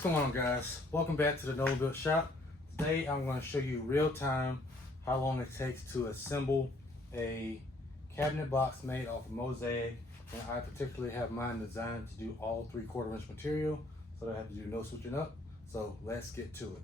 What's going on, guys? Welcome back to the Noble Built Shop. Today I'm going to show you real time how long it takes to assemble a cabinet box made off of Mozaik. And I particularly have mine designed to do all 3/4 inch material, so I have to do no switching up. So let's get to it.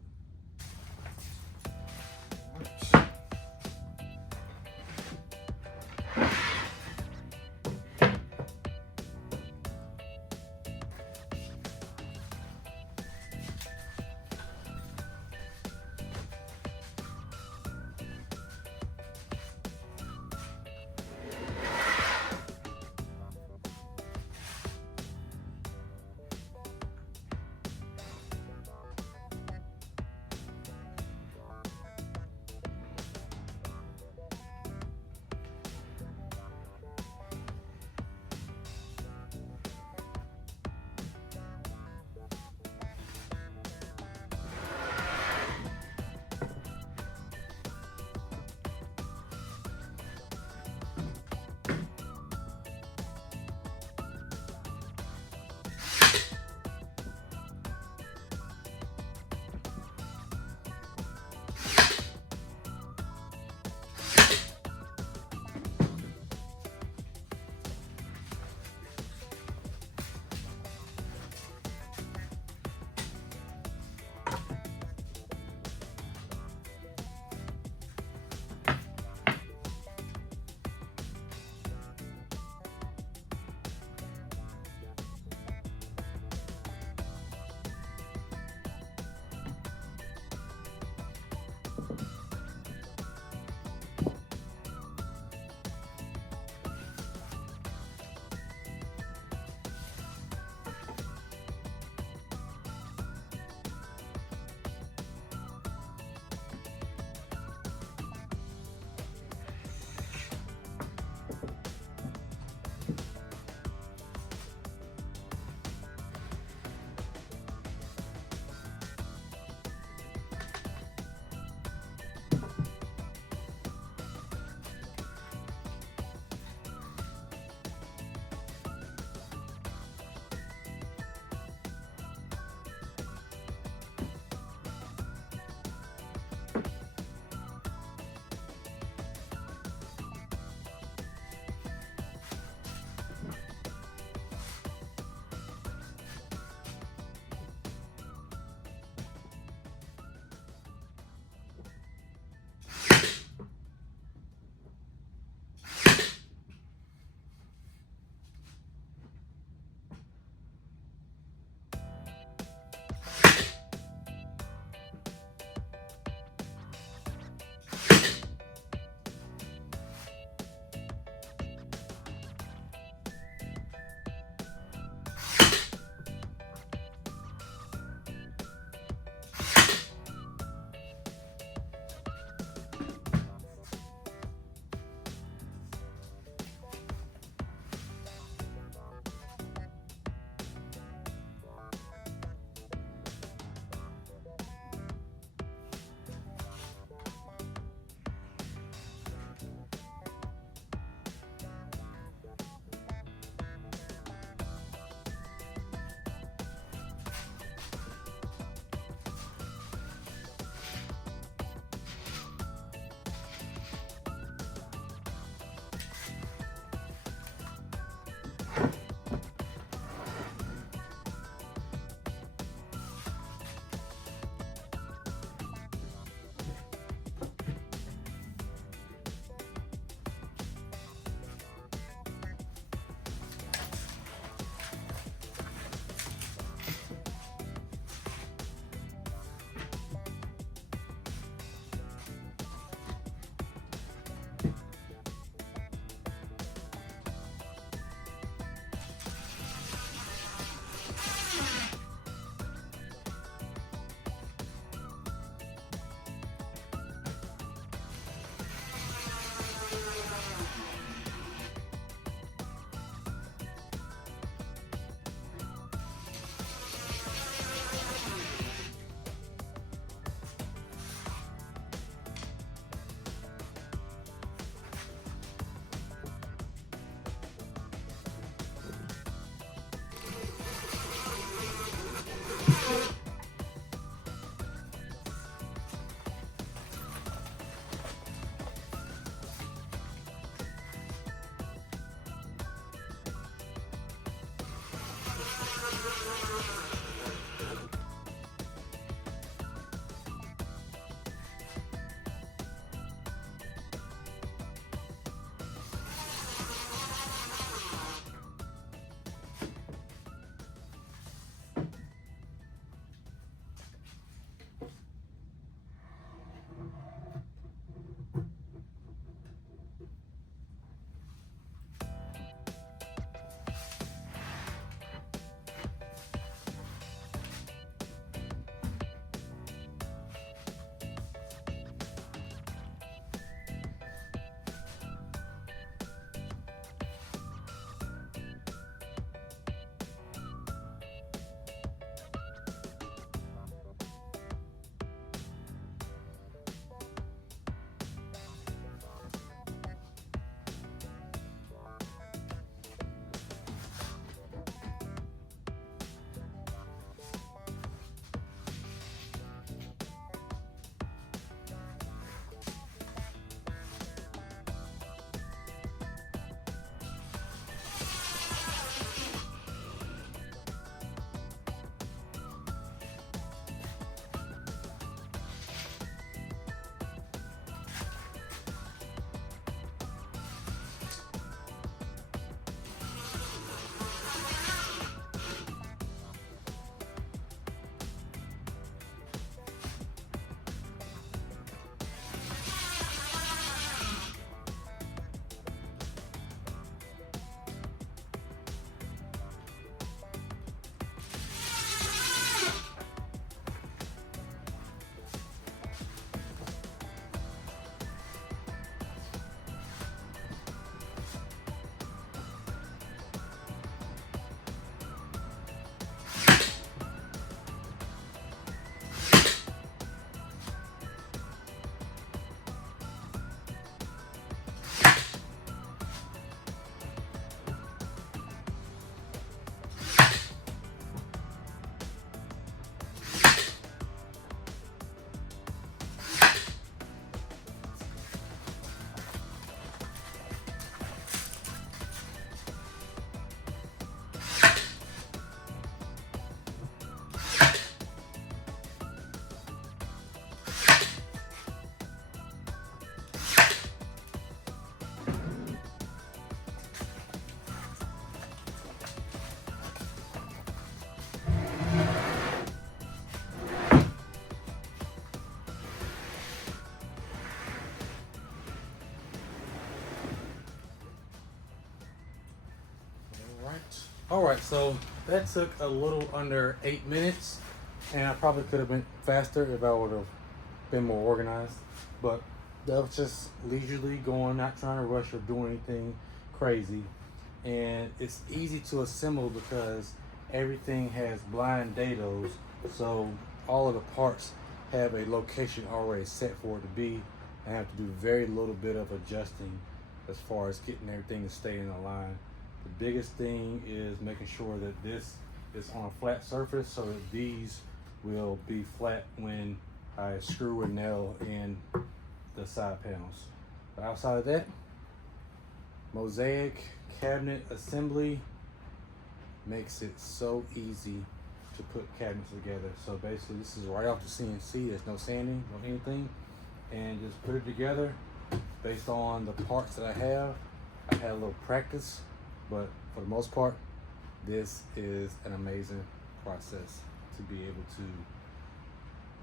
All right, so that took a little under 8 minutes, and I probably could have been faster if I would have been more organized. But that was just leisurely going, not trying to rush or do anything crazy. And it's easy to assemble because everything has blind dados, so all of the parts have a location already set for it to be. I have to do very little bit of adjusting as far as getting everything to stay in a line. The biggest thing is making sure that this is on a flat surface so that these will be flat when I screw and nail in the side panels. But outside of that, Mozaik cabinet assembly makes it so easy to put cabinets together. So basically this is right off the CNC, there's no sanding, no anything, and just put it together based on the parts that I have. I had a little practice, but for the most part, this is an amazing process to be able to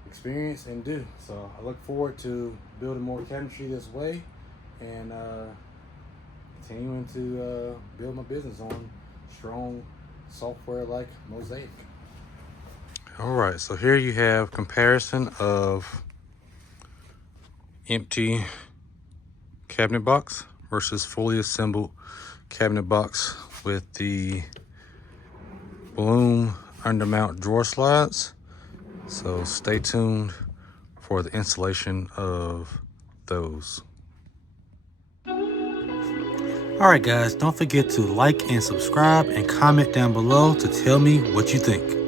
experience and do. So I look forward to building more cabinetry this way and continuing to build my business on strong software like Mozaik. All right, so here you have comparison of empty cabinet box versus fully assembled cabinet box with the Bloom undermount drawer slides. So stay tuned for the installation of those. All right, guys, don't forget to like and subscribe and comment down below to tell me what you think.